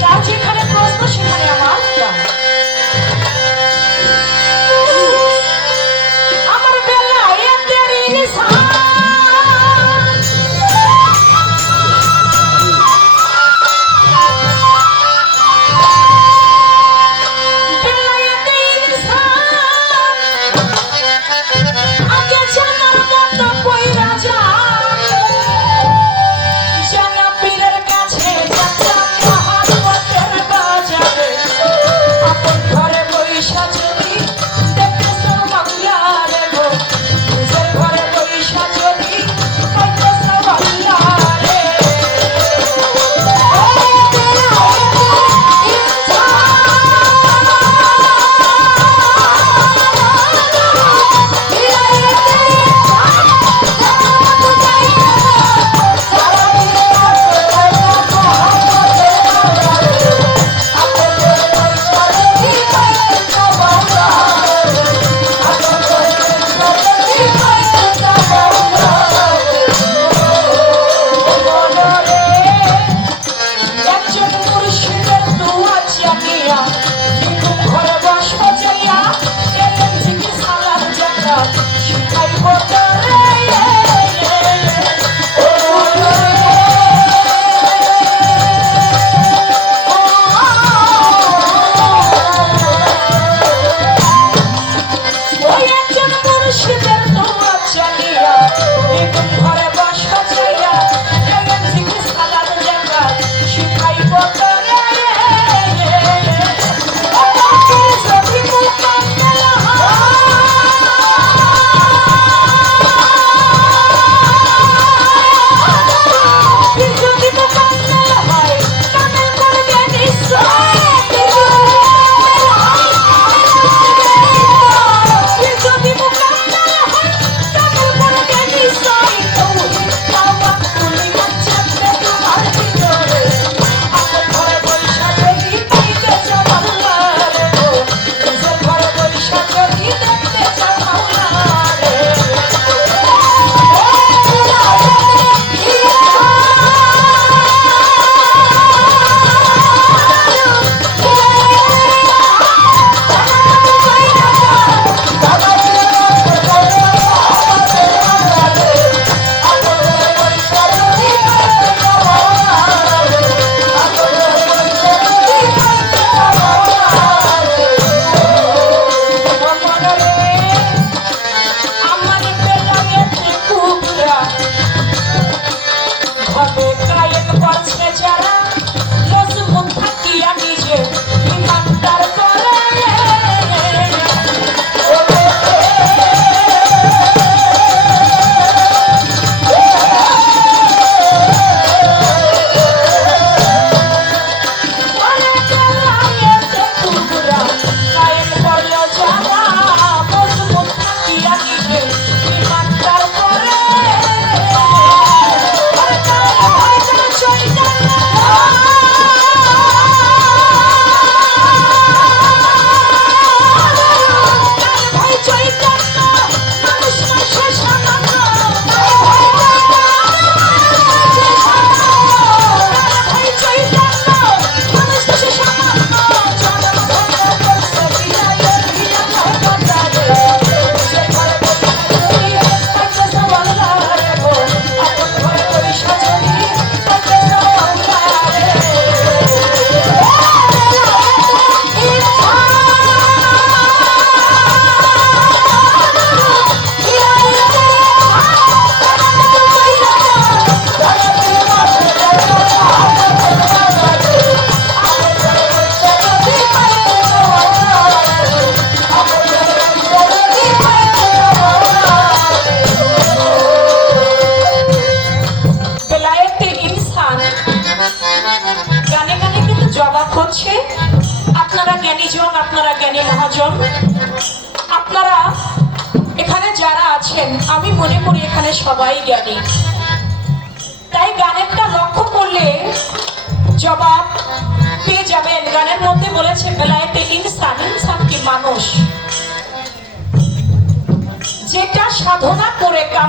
তার যেখানে প্রশ্ন সেখানে আমার কিন্তু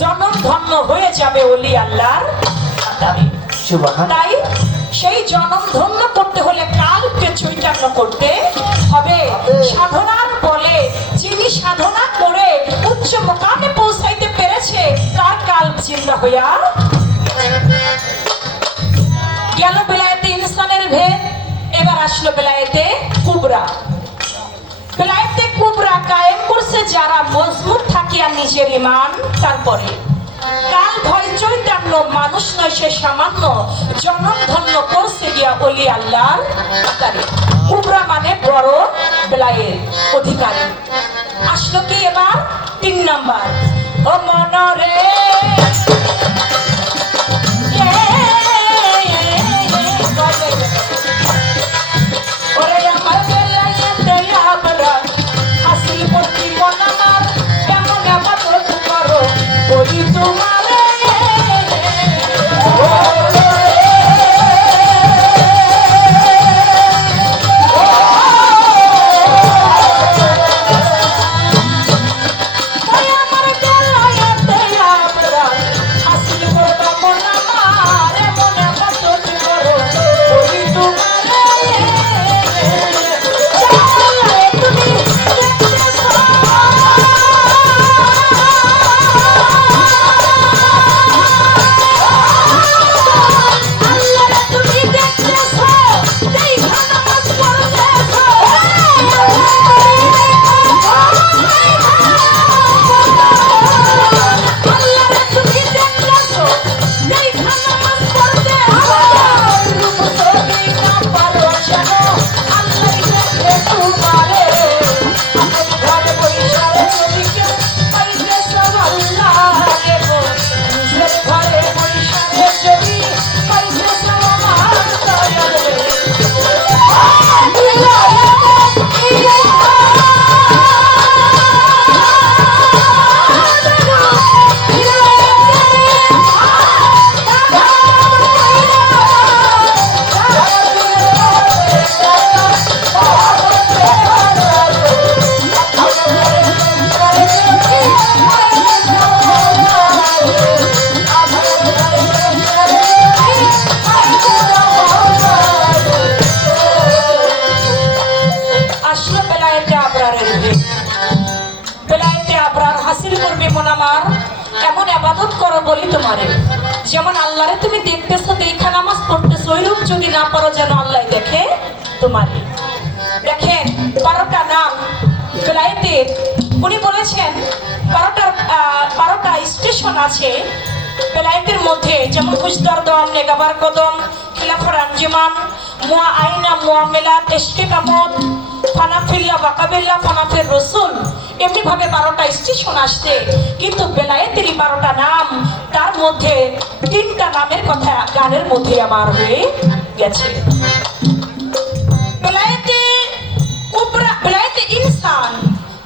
জনম ধন্য হয়ে যাবে ওলি আল্লাহর তাই সেই জনম ধন্য করতে হলে কালকে চৈতন্য করতে হবে। সাধনার বলে যিনি সাধনা করে উচ্চ মোকামে পৌঁছাইতে পেরেছে তার কাল চিন্তা হইয়া গেল বেলায়েতে ইনসানের ভেদ এবার আসলো বেলায়েতে কুবরা। যারা মজবুত থাকিয়া নিজের ইমান তারপরে। কাল ভয় চৈতন্য মানুষ নয়, সে সামান্য জনক ধন্য করছে গিয়া অলি আল্লাহর উবরা মানে বড় বেলায়ের অধিকারী। আসলো কি এবার? তিন নাম্বার। ও মনরে! বলি তোমারে তোমারে দেখেন বারোটা নাম বেলায়েতে উনি বলেছেন বারোটা বারোটা স্টেশন আছে বেলায়েতের মধ্যে যেমন হুজদার দম নেগাবার কদম খিলাফার আঞ্জুমান মুয়া আইনা মুয়ামেলা তেস্টে কামত, ফানাফিল্লা, বাকাবিল্লা, ফানাফির রসুল। এমনিভাবে বারোটা স্টেশন আসছে, কিন্তু বেলায়েতেরই বারোটা নাম, তার মধ্যে তিনটা নামের কথা গানের মধ্যে আমার হয়ে গেছে। বেলায়েতে ইনসান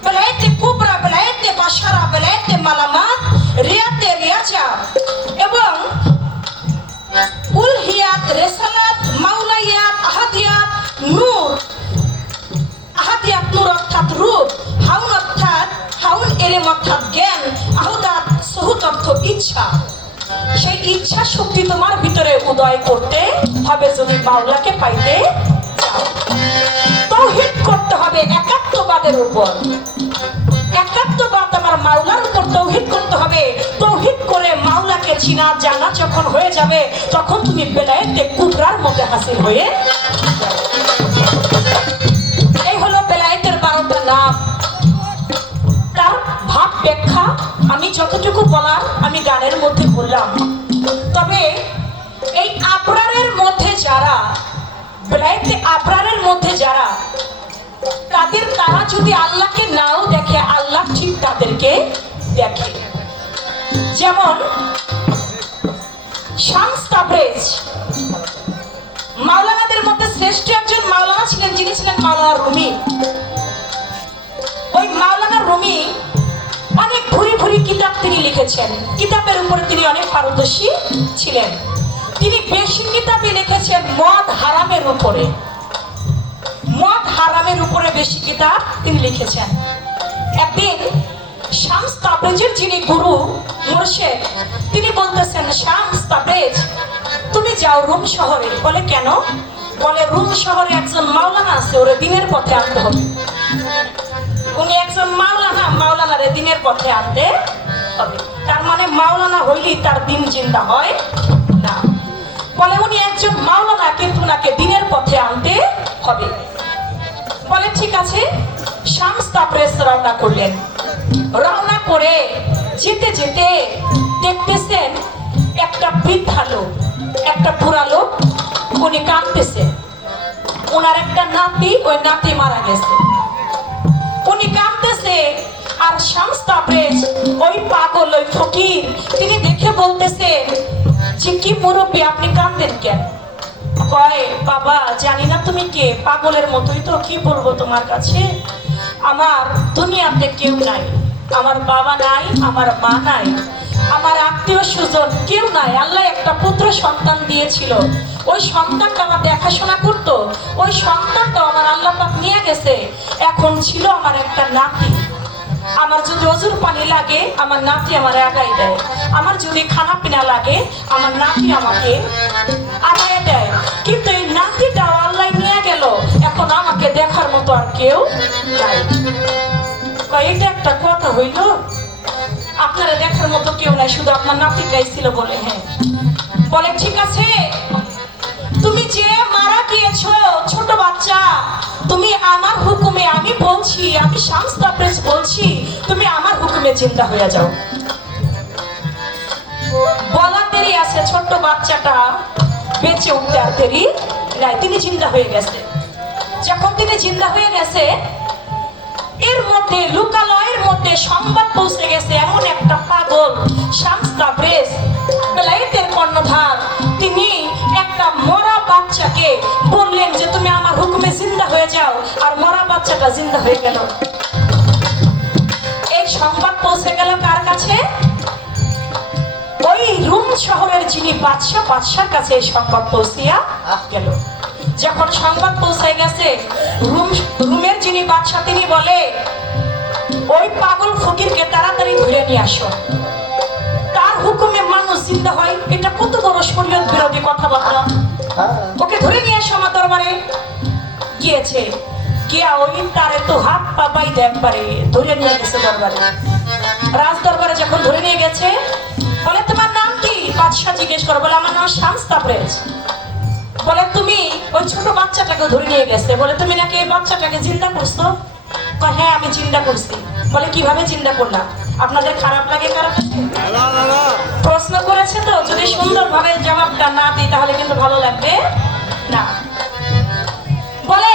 বেলায়েতে কুবরা বেলায়েতে বাশারা বেলায়েতে মালামাত রিয়াতে রিয়াজা এবং উলহিয়াত রেসালাত মাউলাইয়াত আহাদিয়াত নূর আহাদিয়াত নূর অর্থাৎ রূপ হাউন অর্থাৎ হাউন এলেম অর্থাৎ জ্ঞান আহুদাত সহুত অর্থ ইচ্ছা সেই ইচ্ছা শক্তি তোমার ভিতরে উদয় করতে হবে যদি মাওলাকে পাইতে করতে হবে একাত্মবাদের উপর। একাত্মবাদ আমার মাওলার উপর তৌহিদ করতে হবে। তৌহিদ করে মাওলাকে চিনা জানা যখন হয়ে যাবে, তখন তুমি বেলায়েতে মধ্যে হাসিল হয়ে এই হলো বেলায়েতের বারোটা তার ভাব ব্যাখ্যা আমি যতটুকু বলার আমি গানের মধ্যে বললাম। তবে এই আবরারের মধ্যে যারা, বেলায়েতে আবরারের মধ্যে যারা তাদের তারা যদি আল্লাহকে নাও দেখে, আল্লাহ ঠিক তাদেরকে দেখে। যেমন মাওলানাদের মধ্যে শ্রেষ্ঠ একজন মাওলানা ছিলেন, যিনি ছিলেন মাওলানা রুমি। ওই মাওলানা রুমি অনেক ভুরি ভুরি কিতাব তিনি লিখেছেন। কিতাবের উপরে তিনি অনেক পারদর্শী ছিলেন। তিনি বেশি কিতাবই লিখেছেন মদ হারামের উপরে। হারামের উপরে বেশি কিতাব তিনি লিখেছেন। একদিন শামস তাবরেজের যিনি গুরু মুর্শেদ, তিনি বলতেছেন, শামস তাবরেজ তুমি যাও রুম শহরে। বলে, কেন? বলে, রুম শহরে একজন মাওলানা আছে, ওরে দিনের পথে আনতে হবে। উনি একজন মাওলানা, মাওলানারে দিনের পথে আনতে হবে। তার মানে মাওলানা হইলেই তার দিন জিন্দা হয় না। বলে, উনি একজন মাওলানা, কিন্তু ওনাকে দিনের পথে আনতে হবে। বলে, ঠিক আছে। শামস তাপরেস রওনা করলেন। রওনা করে যেতে যেতে দেখতেছেন একটা বৃদ্ধা লোক, একটা বুড়া লোক, উনি কাঁদতেছে। ওনার একটা নাতি, ওই নাতি মারা গেছে। উনি কাঁদতেছে আর শামস তাবরেজ ওই পাগল, ওই ফকির, তিনি দেখে বলতেছে যে কি মুরব্বী, আপনি কাঁদতেন কেন? কয়, বাবা, জানি না তুমি কে, পাগলের মতোই তো, কি বলব তোমার কাছে? আমার দুনিয়াতে কেউ নাই, আমার বাবা নাই, আমার মা নাই, আমার আত্মীয় স্বজন কেউ নাই, আল্লাহ একটা পুত্র সন্তান দিয়েছিল। ওই সন্তানটা আমার দেখাশোনা করতো, ওই সন্তানটা আমার আল্লাহ পাক নিয়ে গেছে, এখন ছিল আমার একটা নাতি। আমার যদি অজুর পানি লাগে, আমার নাতি আমার একাই দেয়। আমার যদি খানা পিনা লাগে, আমার নাতি আমাকে আগায় দেয়। কিন্তু এই নাতিটাও আল্লাহ নিয়ে গেল। এখন আমাকে দেখার মতো আর কেউ এটা একটা কথা হইল? আপনারা দেখার মতো কেউ নাই, শুধু আপনার নাতিটাই ছিল বলে হ্যাঁ। বলে, ঠিক আছে, তুমি যে মারা গিয়েছো, ছোট বাচ্চা, তুমি আমার হুকুমে আমি বলছি, আমি শামস তাবরেজ বলছি, তুমি আমার হুকুমে চিন্তা হয়ে যাও। বলা দেরি আছে, ছোট্ট বাচ্চাটা। বেঁচে উঠতে আর দেরি নাই। তিনি চিন্তা হয়ে গেছে। যখন তিনি চিন্তা হয়ে গেছে, এর মধ্যে, লোকালয়ের মধ্যে সংবাদ পৌঁছে গেছে এমন একটা পাগল শামস তাবরেজ বেলায়েতের কর্ণধার। তিনি একটা মরা বাচ্চাকে বললেন যে, তুমি আমার হুকুমে জিন্দা হয়ে যাও। আর মরা বাচ্চাটা জিন্দা হয়ে গেল। এই সংবাদ পৌঁছে গেল কার কাছে? ওই রুম শহরের যিনি বাদশাহ বাদশার কাছে এই সংবাদ পৌঁছিয়া গেল। যখন সংবাদ পৌঁছায় গেছে রুম রুমের যিনি বাদশাহ তিনি বলে ওই পাগল ফকিরকে তাড়াতাড়ি ধরে নিয়ে আসো। তার হুকুমে মানুষ জিন্দা হয়। এটা কত বড় শরীয়ত বিরোধী কথাবার্তা। ওকে ধরে নিয়ে আসো আমার দরবারে। গিয়েছে। গিয়া ওই তারে তো হাত পা বাইতে একবারে ধরে নিয়ে গেছে দরবারে। রাজ দরবারে যখন ধরে নিয়ে গেছে করো বলে আমার নাম শামস তাবরেজ বলে তুমি ওই ছোট বাচ্চাটাকে ধরে নিয়ে গেছে। বলে তুমি নাকি এই বাচ্চাটাকে জিন্দা করছ? হ্যাঁ আমি চিন্তা করছি। বলে কীভাবে চিন্তা করলাম আপনাদের খারাপ লাগে কাছে? প্রশ্ন করেছে তো যদি সুন্দরভাবে জবাবটা না দিই তাহলে কিন্তু ভালো লাগবে না। বলে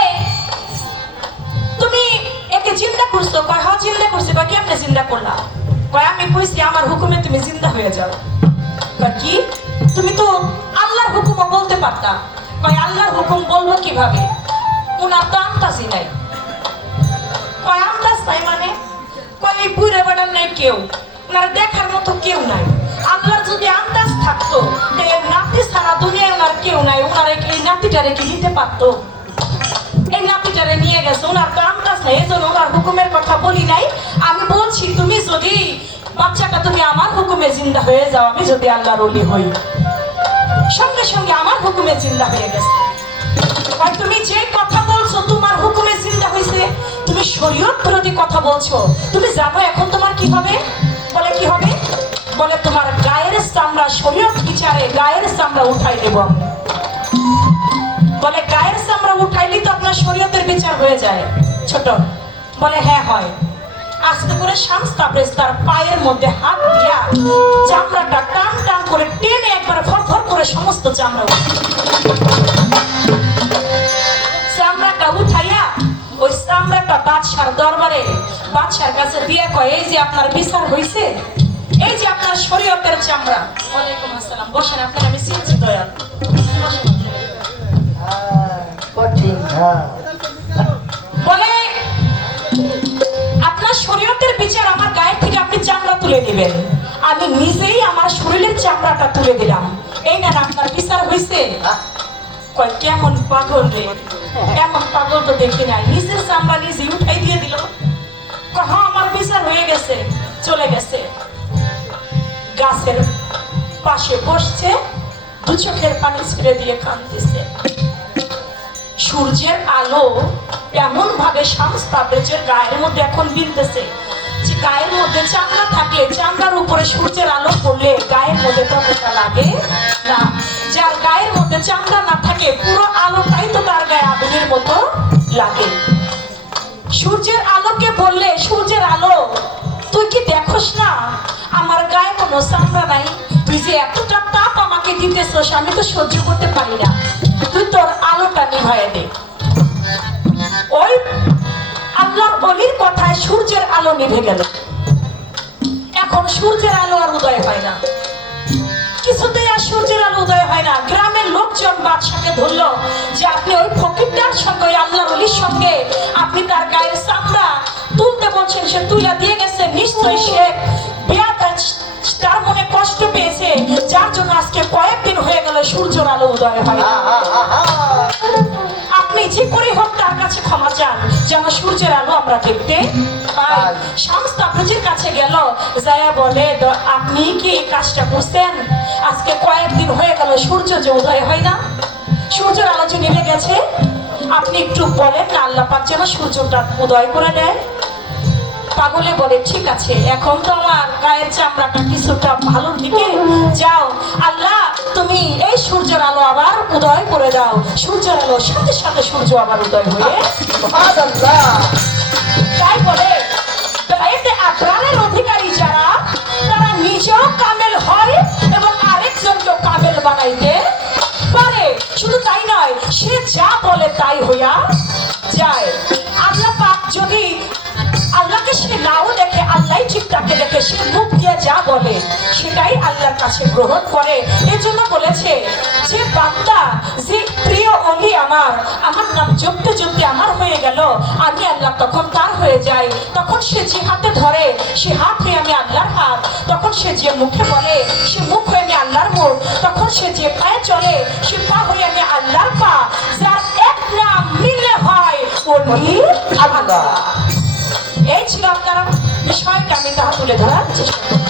তুমি একে চিন্তা করছ? কয় হ্যাঁ চিন্তা করছি। কয় কেমনে চিন্তা করলাম কয় আমি কইছি আমার হুকুমে তুমি জিন্দা হয়ে যাও। কয় কি? তুমি তো আল্লাহর হুকুমও বলতে পারতা। কয়, আল্লাহর হুকুম বলব কীভাবে? উনার তো আন্দাজই নাই। কয়, আন্দাজ নাই মানে? কয়, এই বুড়ে বেড়ার নাই কেউ। ওনার দেখার মতো কেউ নাই। আল্লাহর যদি আন্দাজ থাকতো এর নাতি সারা দুনিয়ায় ওনার কেউ নাই ওনার এই নাতিটারে কি নিতে পারতো? এই নাতিটারে নিয়ে গেছে ওনার তো আন্দাজ নাই। এই জন্য ওনার হুকুমের কথা বলি নাই। আমি বলছি, তুমি যদি বাচ্চাটা তুমি আমার হুকুমে জিন্দা হয়ে যাও, আমি যদি আল্লাহর অলি হই। সঙ্গে সঙ্গে আমার হুকুমে জিন্দা হয়ে গেছে। আর তুমি যে কথা বলছো, তোমার হুকুমে জিন্দা হয়েছে তুমি শরীয়ত বিরোধী কথা বলছো। তুমি জানো এখন তোমার কি হবে? বলে কি হবে? বলে তোমার গায়ের চামড়া, শরীয়ত বিচারে গায়ের চামড়া উঠাই দেব বলে গায়ের চামড়া উঠাইলে তো আপনার শরীয়তের বিচার হয়ে যায়। ছোট, বলে হ্যাঁ হয়। আস্তে করে শামস তাবরেজ তার পায়ের মধ্যে হাত দিয়া চামড়াটা টান টান করে টেনে একবার একবারে ফরফর করে সমস্ত চামড়া চামড়াটা উঠাইয়া ওই চামড়াটা বাদশার দরবারে, বাদশার কাছে দিয়ে কয়, এই যে আপনার বিচার হইছে, এই যে আপনার শরীয়তের চামড়া। ওয়ালাইকুম আসসালাম। বসেন, আপনার আমি চিনছি দয়াল। দিন হ্যাঁ। চামড়া তুলে দিবেন আমি নিজেই আমার শরীরের চামড়াটা তুলে দিলাম। এই না আপনার বিচার হয়েছে কেমন পাগল রে? এমন পাগল তো দেখি নাই। নিজের চামড়া নিজে উঠাই দিয়ে দিল। কয়, হ্যাঁ আমার বিচার হয়ে গেছে চলে গেছে। গাছের পাশে বসছে দু চোখের পানি ছেড়ে দিয়ে কাঁদতেছে। সূর্যের আলো এমন ভাবে তাবরেজের গায়ের মধ্যে এখন বিনতেছে গায়ের মধ্যে চামড়া থাকলে চামড়ার উপরে সূর্যের আলো পড়লে গায়ের মধ্যে ততটা লাগে? না। যার গায়ের মধ্যে চামড়া না থাকে, পুরো আলোটাই তো তার গায়ে আগুনের মতো লাগে। সূর্যের আলোকে বললে, সূর্যের আলো, তুই কি দেখোস না? আমার গায়ে কোনো চামড়া নাই। তুই যে এতটা তাপ আমাকে দিতেছস, আমি তো সহ্য করতে পারি না। তুই তোর আলোটা নিভাইয়ে দে। ওই আল্লাহর বলির কথায় সূর্যের আলো নিভে গেল। এখন সূর্যের আলো আর উদয় হয় না। কিছুতেই আর সূর্যের আলো উদয় হয় না। গ্রামের লোকজন বাদশাকে ধরলো যে আপনি ওই ফকিরটার সঙ্গে, ওই আল্লাহর অলির সঙ্গে আপনি তার গায়ের চামড়া তুলতে বলছেন, সে তুইলা দিয়ে গেছে। নিশ্চয়ই সে তার মনে কষ্ট পেয়েছে, যার জন্য আজকে কয়েকদিন হয়ে গেল সূর্যের আলো উদয় হয় না। যে করে হোক তার কাছে ক্ষমা চান। যেন সূর্যের আলো আমরা দেখতে সমস্ত শামস তাবরেজের কাছে গেল। যায়া বলে আপনি কি এই কাজটা করছেন? আজকে কয়েকদিন হয়ে গেল সূর্য যে উদয় হয় না। সূর্যের আলো যে নেমে গেছে। আপনি একটু বলেন না আল্লাহ পাক যেন সূর্যটা উদয় করে দেয়। পাগলে বলে ঠিক আছে এখন তো আমার গায়ের চামড়াটা কিছুটা ভালোর দিকে যাও। আল্লাহ তুমি এই সূর্যের আলো আবার উদয় করে দাও। সূর্যের আলো সাথে সাথে সূর্য আবার উদয় হয়ে তাই বলে এতে অধিকারী যারা তারা নিজেও কামেল হয় এবং আরেকজনকেও কামেল বানাইতে পারে। শুধু তাই নয় সে যা বলে তাই হইয়া সে মুখ দিয়ে যা বলে, সেটাই আল্লাহর কাছে গ্রহণ করে। এজন্য বলেছে, যে বান্দা, যে প্রিয় অলি আমার আমার নাম জপতে জপতে আমার হয়ে গেল, আমি আল্লাহ তখন তার হয়ে যাই। তখন সে যে হাতে ধরে, সে হাত হয়ে আমি আল্লাহর হাত। তখন সে যে মুখে বলে, সে মুখ হয়ে আমি আল্লাহর মুখ। তখন সে যে পায়ে চলে, সে পা হয়ে আমি আল্লাহর পা। যার এক নাম মিলে হয় অলি আল্লাহ। এই ছিল আপনারা বিষয়টা আমি তাহা তুলে ধরার চেষ্টা করব।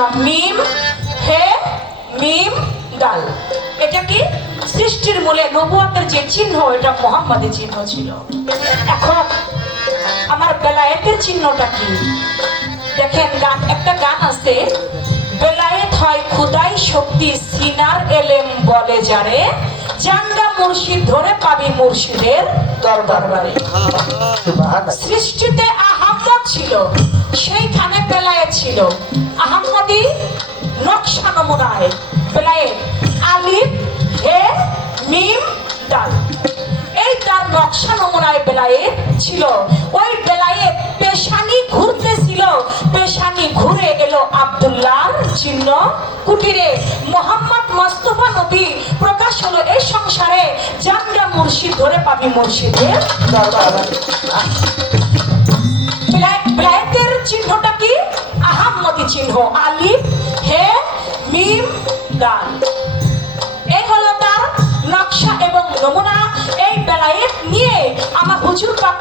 নমুনা মিম হে মিম দাল এটা কি? সৃষ্টির মূলে নবুয়াতের যে চিহ্ন এটা মোহাম্মদের চিহ্ন ছিল। এখন আমার বেলায়েতের চিহ্নটা কি? দেখেন, গান, একটা গান আছে, বেলায়েত হয়, খুদাই শক্তি, সিনার এলেম বলে যারে জাঙ্গা মুর্শিদ ধরে পাবি মুর্শিদের দরবারে। সৃষ্টিতে আহাম্মদ ছিল, সেইখানে পেলায়ে ছিল আহাম্মদি নকশা নমুনায় পেলায়ে আলিফ হে মিম, ডাল এই তার নকশা নমুনায় বেলায়ে ছিল। ওই বেলায়ে পেশানি ঘুরতেছিল। পেশানি ঘুরে এলো আব্দুল্লাহর চিহ্ন কুটিরে। মোহাম্মদ মোস্তফা নবী প্রকাশ হলো এই সংসারে। জানগা মুর্শিদ ধরে পাবি মুর্শিদের দরবারে। চিহ্নটা কি? আহাম্মদি চিহ্ন। আলিফ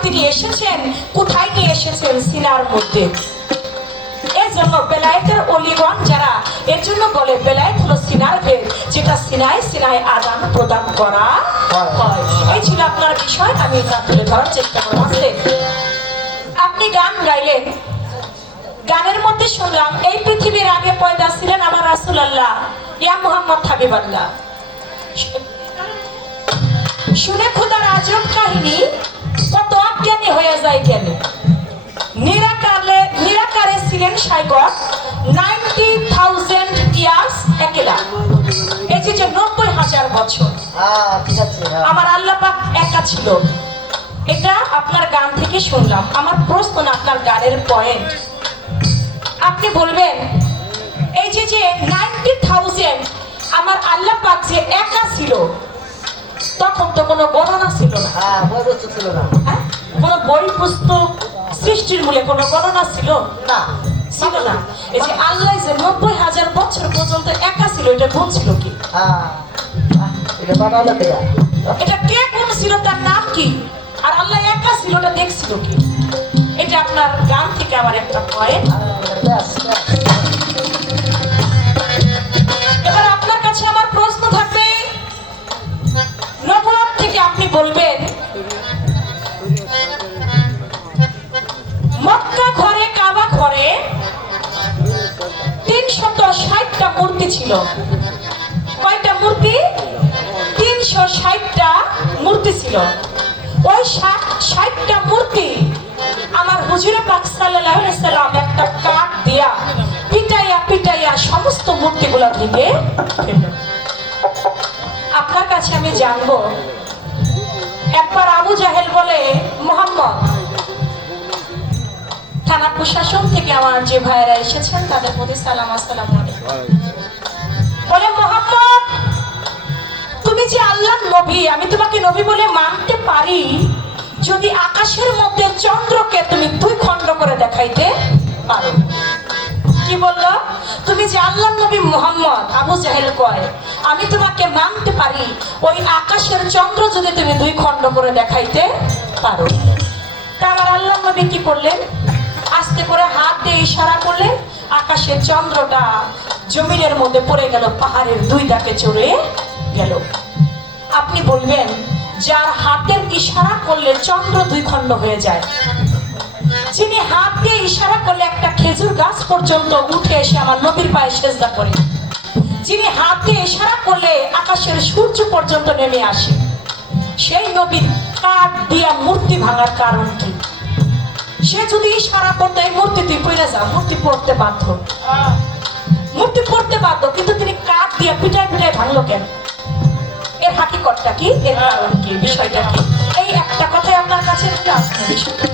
তিনি এসেছেন কোথায় নিয়ে এসেছেন সিনার মধ্যে? জন্য বেলায়েতের অলিগণ যারা এর জন্য বলে বেলায়েত হলো সিনার ভেদ যেটা সিনায় সিনায় আদান প্রদান করা হয়। এই ছিল আপনার বিষয় আমি তা তুলে ধরার চেষ্টা করব আপনি গান গাইলেন। গানের মধ্যে শুনলাম এই পৃথিবীর আগে পয়দা ছিলেন আমার রাসুল আল্লাহ ইয়া মোহাম্মদ হাবিবাল্লাহ। শুনে খুদার আজব কাহিনী কত অজ্ঞানী হয়ে যায় কেন? নিরাকারে নিরাকারে ছিলেন সাইগর নাইনটি থাউজেন্ড ইয়ার্স একেলা। এই যে নব্বই হাজার বছর। আমার আল্লাহ পাক একা ছিল। এটা আপনার গান থেকে শুনলাম। আমার প্রশ্ন আপনার গানের পয়েন্ট আপনি বলবেন এই যে যে নাইনটি থাউজেন্ড আমার আল্লাহ পাক যে একা ছিল তখন তো কোনো গণনা ছিল না। হ্যাঁ বই ছিল না। হ্যাঁ? কোনো বই পুস্তক সৃষ্টির মূলে কোনো গণনা ছিল? না। ছিল না। এই যে আল্লাহ যে নব্বই হাজার বছর পর্যন্ত একা ছিল এটা গুণ ছিল কি? হ্যাঁ। এটা কে? কোন ছিল তার নাম কি? আর আল্লাহ একা ছিল ওটা দেখছিল কি? এটা আপনার গান থেকে আমার একটা পয়েন্ট। এবার আপনার কাছে আমার প্রশ্ন থাকবে ছিল। কয়টা মূর্তি? তিনশো ষাটটা মূর্তি ছিল। ওই ষাটটা মূর্তি আমার হুজুরে পাক সাল্লাম একটা কাঠ দিয়া পিটাইয়া পিটাইয়া সমস্ত মূর্তিগুলো থেকে আপনার কাছে আমি জানব, একবার আবু জাহেল বলে, মোহাম্মদ, থানা প্রশাসন থেকে আমার যে ভাইয়েরা এসেছেন, তাদের প্রতি সালাম, আসসালাম বলে, মোহাম্মদ, তুমি যে আল্লাহর নবী, আমি তোমাকে নবী বলে মানতে পারি। যদি আকাশের মধ্যে চন্দ্রকে তুমি দুই খণ্ড করে দেখাইতে পারো। কি তুমি যে আল্লাহ নবী মোহাম্মদ, আবু জাহেল কয়, আমি তোমাকে মানতে পারি। ওই আকাশের চন্দ্র যদি তুমি দুই খণ্ড করে দেখাইতে পারো। তা আমার আল্লাহ নবী কি করলেন? আস্তে করে হাত দিয়ে ইশারা করলেন, আকাশের চন্দ্রটা জমিনের মধ্যে পড়ে গেল, পাহাড়ের দুই দাকে চড়ে গেল। আপনি বলবেন, যার হাতের ইশারা করলে চন্দ্র দুই খণ্ড হয়ে যায়। যিনি হাত দিয়ে ইশারা করলে একটা খেজুর গাছ পর্যন্ত উঠে এসে আমার নবীর পায়ে সেজদা করে। যিনি হাত দিয়ে ইশারা করলে আকাশের সূর্য পর্যন্ত নেমে আসে। সেই নবীর কাঠ দিয়া মূর্তি ভাঙার কারণ কি? সে যদি ইশারা করতে এই মূর্তি তুই পড়ে যা মূর্তি পড়তে বাধ্য। পড়তে বাধ্য, কিন্তু তিনি কাঠ দিয়ে পিটায় পিটায় ভাঙলো কেন? এর হাকিকতটা কি? এর কারণ কি? বিষয়টা কি? এই একটা কথাই আপনার কাছে আসছে বিষয়টা